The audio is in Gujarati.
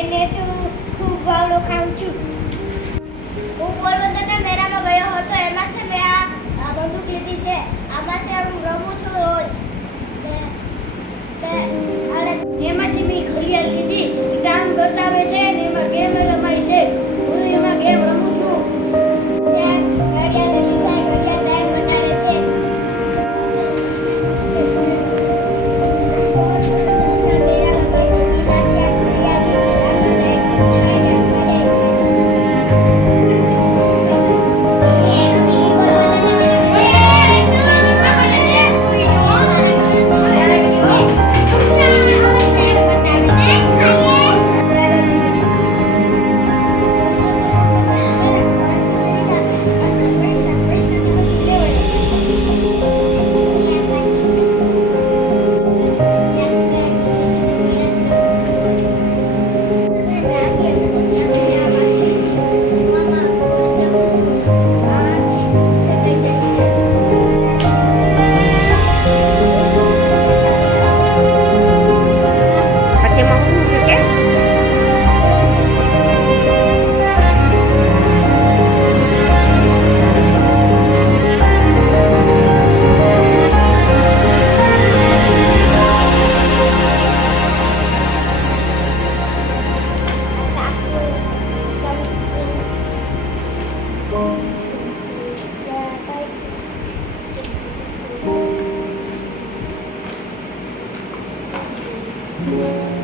એને તો ખૂબ વાવડો ખાઉં છું. હું પોરબંદરના મેળામાં ગયો હતો. એમાંથી મેં આ બંદૂક લીધી છે. આમાંથી હું રમું છું રોજ. એમાંથી મેં ઘડિયાળ લીધી. ટાઈમ બતાવે છે ને એમાં ગેમ રમાય છે. હું એમાં ગેમ રમું છું. ઘડિયાળ શીખાય, ઘડિયાળ ટાઈમ બતાવે છે. Thank you.